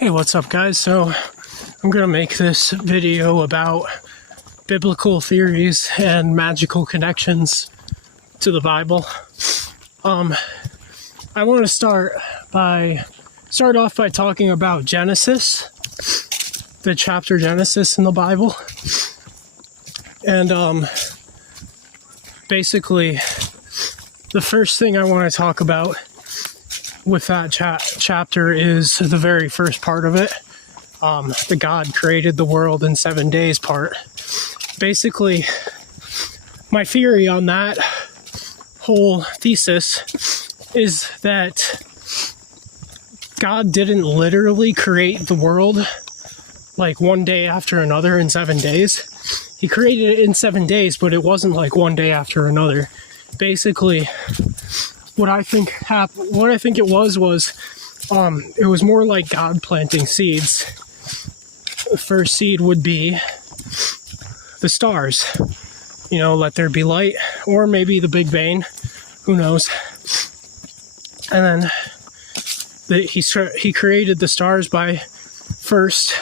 Hey, what's up, guys? So I'm going to make this video about biblical theories and magical connections to the Bible. I want to start off by talking about Genesis, the chapter Genesis in the Bible. And basically, the first thing I want to talk about with that chapter is the very first part of it, the God created the world in 7 days part. Basically, my theory on that whole thesis is that God didn't literally create the world like one day after another in 7 days. He created it in 7 days, but it wasn't like one day after another. Basically, what I think it was it was more like God planting seeds. The first seed would be the stars, let there be light, or maybe the Big Bang, who knows. And then he created the stars by first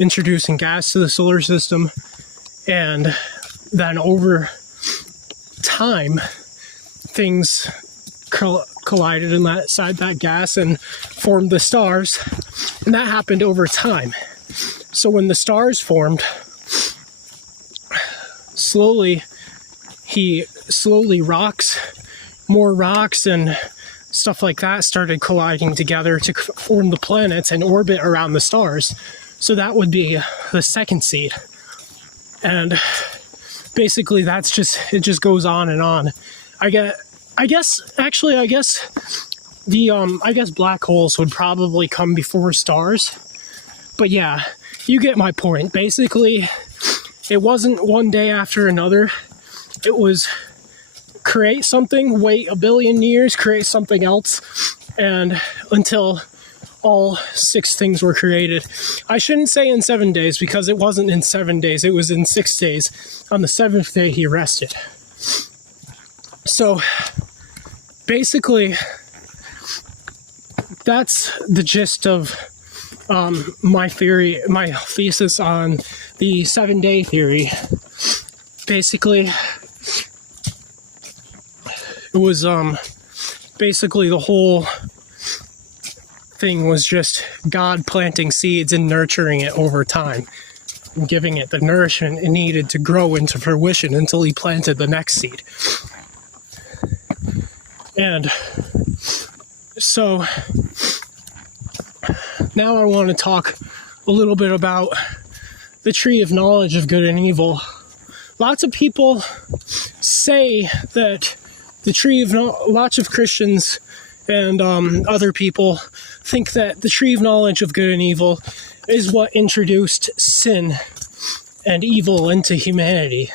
introducing gas to the solar system, and then over time things collided inside that gas and formed the stars, and that happened over time. So when the stars formed, more rocks and stuff like that started colliding together to form the planets and orbit around the stars. So that would be the second seed. And basically it just goes on and on. I guess black holes would probably come before stars. But yeah, you get my point. Basically, it wasn't one day after another. It was create something, wait a billion years, create something else, and until all 6 things were created. I shouldn't say in 7 days, because it wasn't in 7 days. It was in 6 days. On the 7th day, he rested. So basically, that's the gist of my thesis on the 7-day theory. Basically, it was basically the whole thing was just God planting seeds and nurturing it over time, and giving it the nourishment it needed to grow into fruition until he planted the next seed. And so now I want to talk a little bit about the tree of knowledge of good and evil. Lots of people say that lots of Christians and other people think that the tree of knowledge of good and evil is what introduced sin and evil into humanity.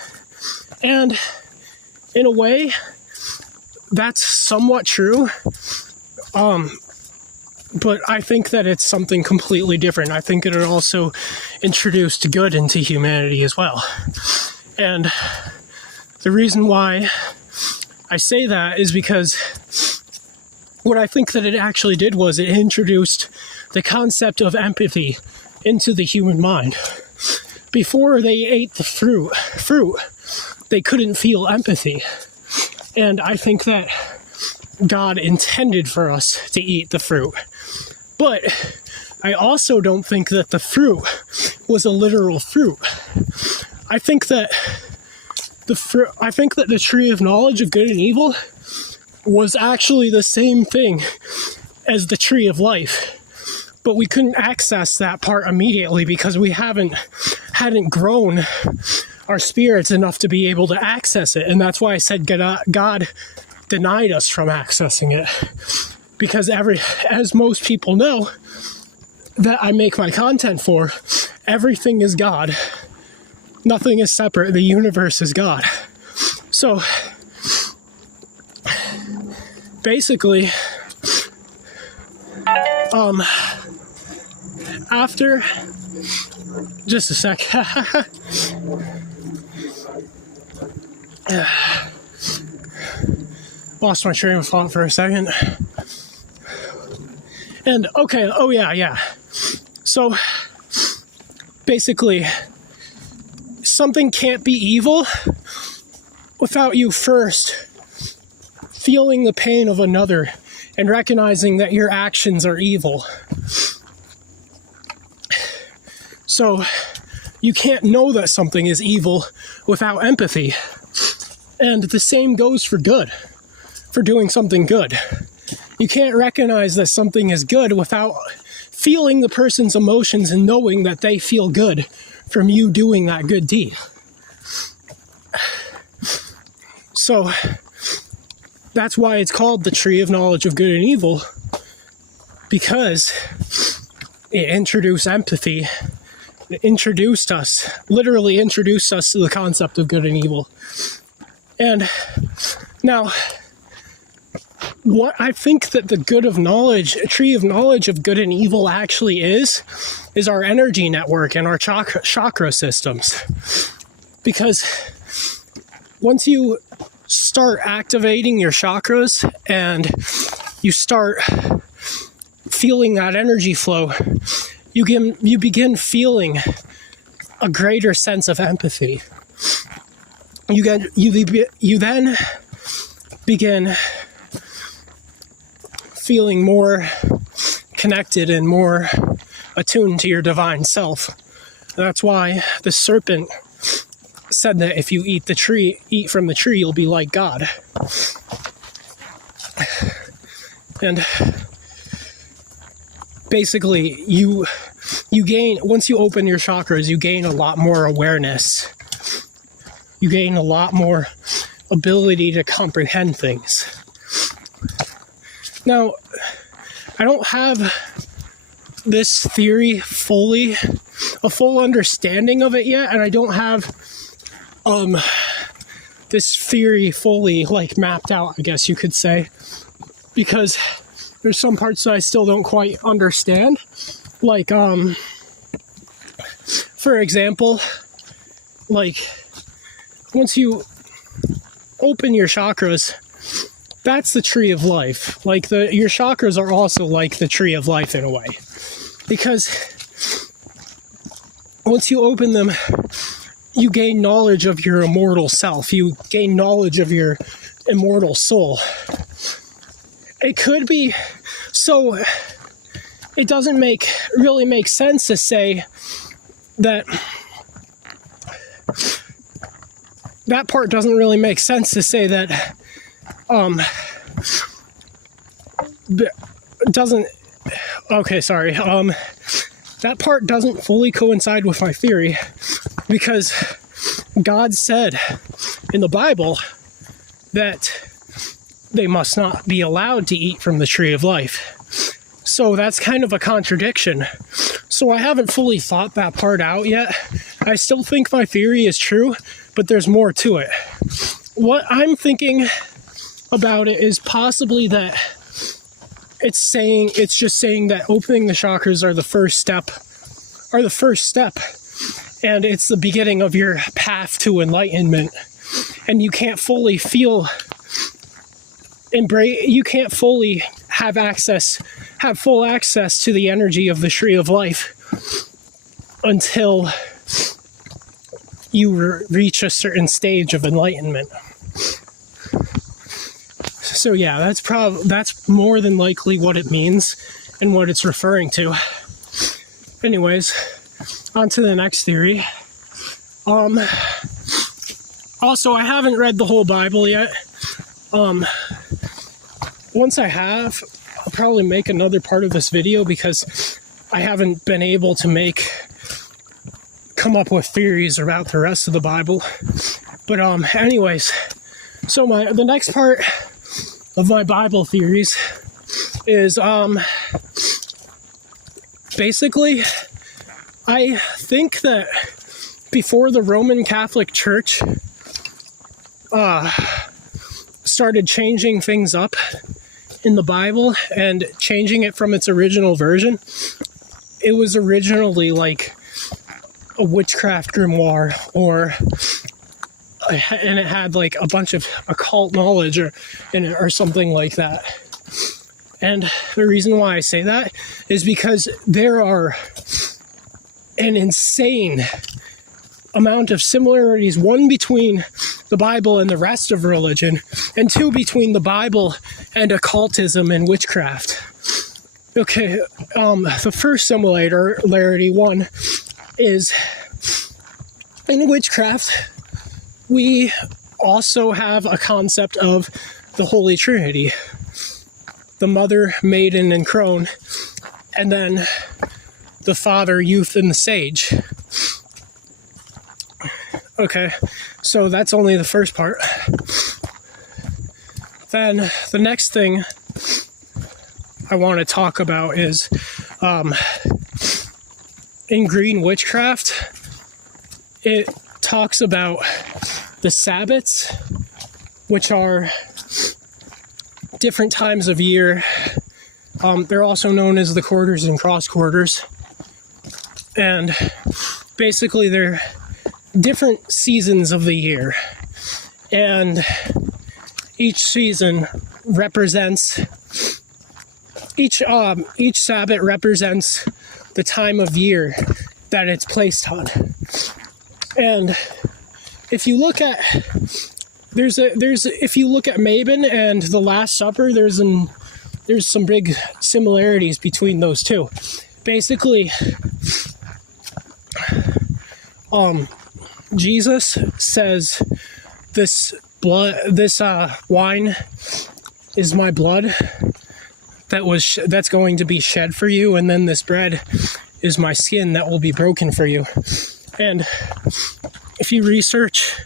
And in a way, that's somewhat true. But I think that it's something completely different. I think it also introduced good into humanity as well. And the reason why I say that is because what I think that it actually did was it introduced the concept of empathy into the human mind. Before they ate the fruit, they couldn't feel empathy. And I think that God intended for us to eat the fruit. But I also don't think that the fruit was a literal fruit. I think that the tree of knowledge of good and evil was actually the same thing as the tree of life. But we couldn't access that part immediately because we hadn't grown our spirits enough to be able to access it. And that's why I said God denied us from accessing it. Because as most people know that I make my content for, everything is God. Nothing is separate. The universe is God. So basically, after just a sec. Lost my train of thought for a second. And okay, oh yeah. So basically, something can't be evil without you first feeling the pain of another and recognizing that your actions are evil. So you can't know that something is evil without empathy. And the same goes for good, for doing something good. You can't recognize that something is good without feeling the person's emotions and knowing that they feel good from you doing that good deed. So that's why it's called the tree of knowledge of good and evil, because it introduced empathy. It literally introduced us to the concept of good and evil. And now, what I think that the tree of knowledge of good and evil actually is our energy network and our chakra systems. Because once you start activating your chakras and you start feeling that energy flow, you begin feeling a greater sense of empathy. You then begin feeling more connected and more attuned to your divine self. That's why the serpent said that if you eat from the tree, you'll be like God. And basically, you gain, once you open your chakras, you gain a lot more awareness. You gain a lot more ability to comprehend things. Now, I don't have this theory a full understanding of it yet, and I don't have this theory fully mapped out, I guess you could say, because there's some parts that I still don't quite understand. For example, once you open your chakras, that's the tree of life. Your chakras are also like the tree of life in a way. Because once you open them, you gain knowledge of your immortal self. You gain knowledge of your immortal soul. It could be, so it doesn't really make sense to say that part doesn't really make sense to say that that part doesn't fully coincide with my theory, because God said in the Bible that they must not be allowed to eat from the tree of life. So that's kind of a contradiction. So I haven't fully thought that part out yet. I still think my theory is true, but there's more to it. What I'm thinking about it is possibly that it's just saying that opening the chakras are the first step, and it's the beginning of your path to enlightenment. And you can't fully you can't fully have full access to the energy of the tree of life until you reach a certain stage of enlightenment. So yeah, that's more than likely what it means and what it's referring to. Anyways, on to the next theory. Also, I haven't read the whole Bible yet. Once I have, I'll probably make another part of this video, because I haven't been able to come up with theories about the rest of the Bible. But anyways, so the next part of my Bible theories is basically, I think that before the Roman Catholic Church started changing things up in the Bible and changing it from its original version, it was originally like a witchcraft grimoire, and it had like a bunch of occult knowledge or something like that. And the reason why I say that is because there are an insane amount of similarities, one between the Bible and the rest of religion, and two between the Bible and occultism and witchcraft. Okay, the first similarity, one, is in witchcraft, we also have a concept of the Holy Trinity. The mother, maiden, and crone, and then the father, youth, and the sage. Okay, so that's only the first part. Then the next thing I want to talk about is in green witchcraft, it talks about the Sabbats, which are different times of year. They're also known as the quarters and cross quarters. And basically they're different seasons of the year. And each season represents, each Sabbat represents the time of year that it's placed on. And if you look at if you look at Mabon and the Last Supper, there's some big similarities between those two. Basically, Jesus says, this wine is my blood that's going to be shed for you, and then this bread is my skin that will be broken for you. And if you research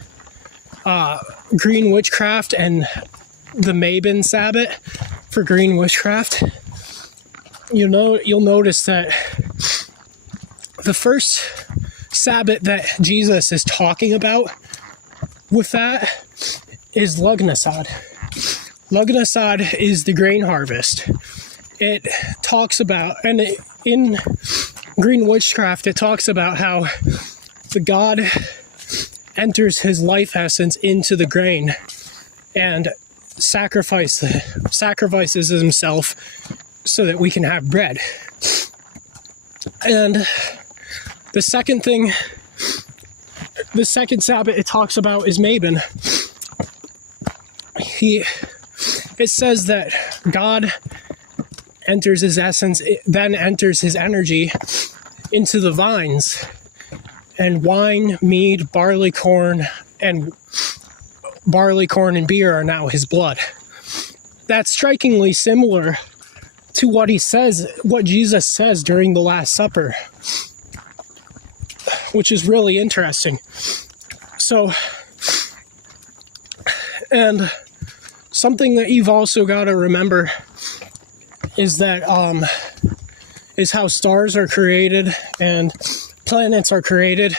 green witchcraft and the Mabon Sabbat for green witchcraft, you'll notice that the first Sabbat that Jesus is talking about with that is Lughnasadh. Lughnasadh is the grain harvest. It talks about, and in green witchcraft, it talks about how the god enters his life essence into the grain and sacrifices himself so that we can have bread. And the second Sabbath it talks about is Mabon. It says that God enters his essence, then enters his energy into the vines, and wine, mead, barley corn, and beer are now his blood. That's strikingly similar to what Jesus says during the Last Supper, which is really interesting. So, and something that you've also got to remember is that is how stars are created and planets are created,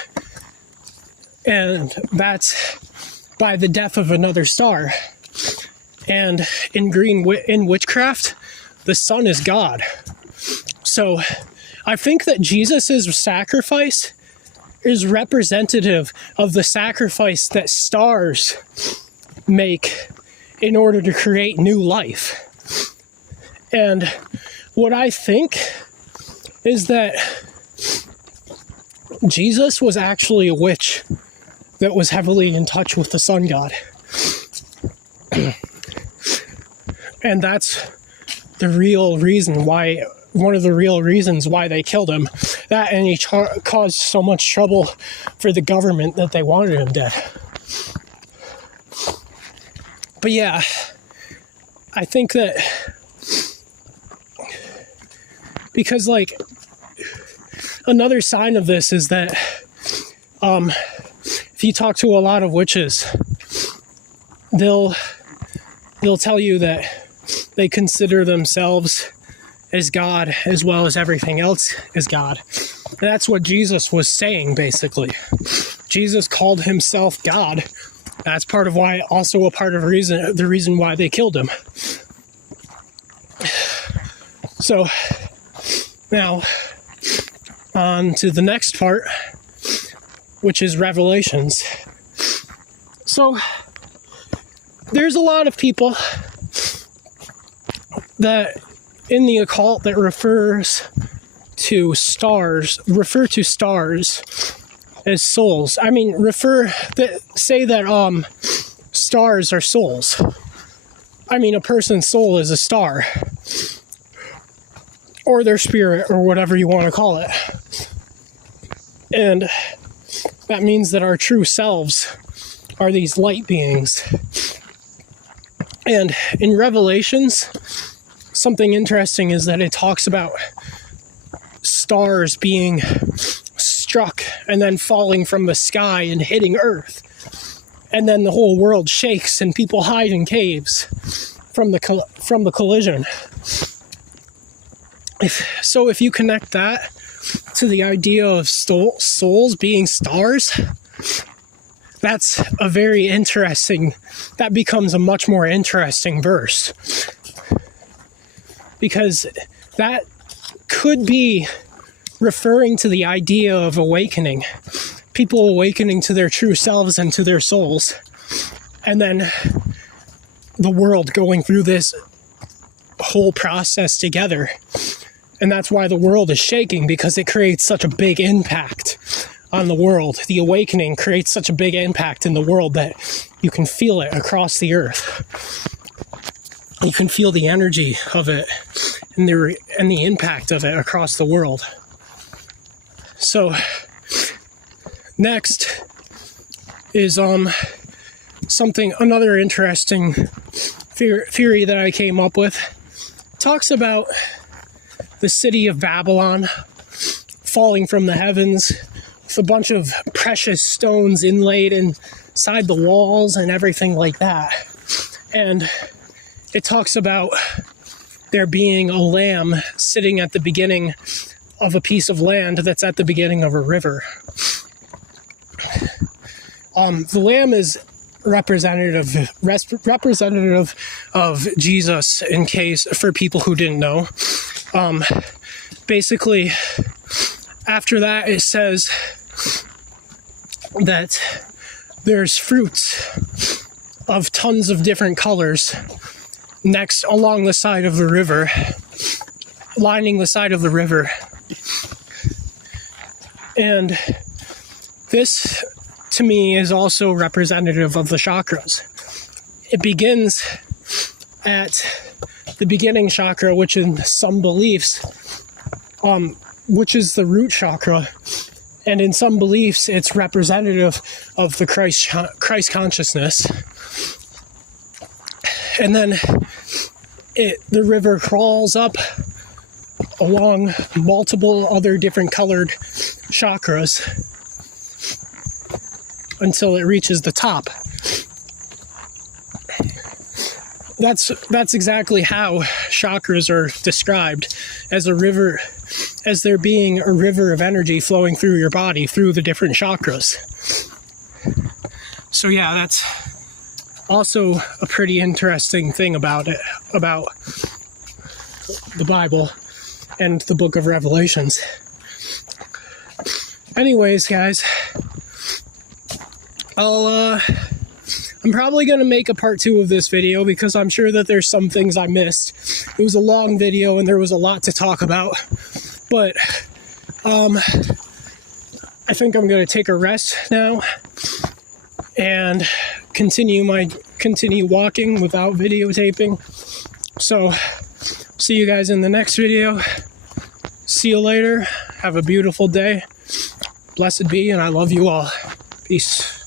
and that's by the death of another star. And in witchcraft, the sun is God. So I think that Jesus' sacrifice is representative of the sacrifice that stars make in order to create new life. And what I think is that Jesus was actually a witch that was heavily in touch with the sun god. And that's the real reason why, one of the real reasons why they killed him. That, and he caused so much trouble for the government that they wanted him dead. But yeah, I think that because, like, another sign of this is that if you talk to a lot of witches, they'll tell you that they consider themselves as God as well as everything else is God. And that's what Jesus was saying, basically. Jesus called himself God. That's part of why, also a part of the reason why they killed him. So now on to the next part, which is Revelations. So there's a lot of people that in the occult that refer to stars as souls. I mean, say that stars are souls. I mean, a person's soul is a star, or their spirit, or whatever you want to call it. And that means that our true selves are these light beings. And in Revelations, something interesting is that it talks about stars being struck and then falling from the sky and hitting Earth. And then the whole world shakes and people hide in caves from the collision. If you connect that to the idea of souls being stars, that becomes a much more interesting verse. Because that could be referring to the idea of awakening. People awakening to their true selves and to their souls. And then the world going through this whole process together. And that's why the world is shaking, because it creates such a big impact on the world. The awakening creates such a big impact in the world that you can feel it across the earth. You can feel the energy of it and the impact of it across the world. So next is another interesting theory that I came up with. It talks about the city of Babylon falling from the heavens with a bunch of precious stones inlaid inside the walls and everything like that. And it talks about there being a lamb sitting at the beginning of a piece of land that's at the beginning of a river. The lamb is representative of Jesus, for people who didn't know. Basically, after that, it says that there's fruits of tons of different colors next along the side of the river, lining the side of the river. And this, to me, is also representative of the chakras. It begins at the beginning chakra, which in some beliefs, which is the root chakra. And in some beliefs, it's representative of the Christ consciousness. And then the river crawls up along multiple other different colored chakras until it reaches the top. That's exactly how chakras are described, as a river, as there being a river of energy flowing through your body through the different chakras. So yeah, that's also a pretty interesting thing about the Bible and the book of Revelations. Anyways, guys, I'm probably going to make a part 2 of this video, because I'm sure that there's some things I missed. It was a long video and there was a lot to talk about. But I think I'm going to take a rest now and continue walking without videotaping. So, see you guys in the next video. See you later. Have a beautiful day. Blessed be, and I love you all. Peace.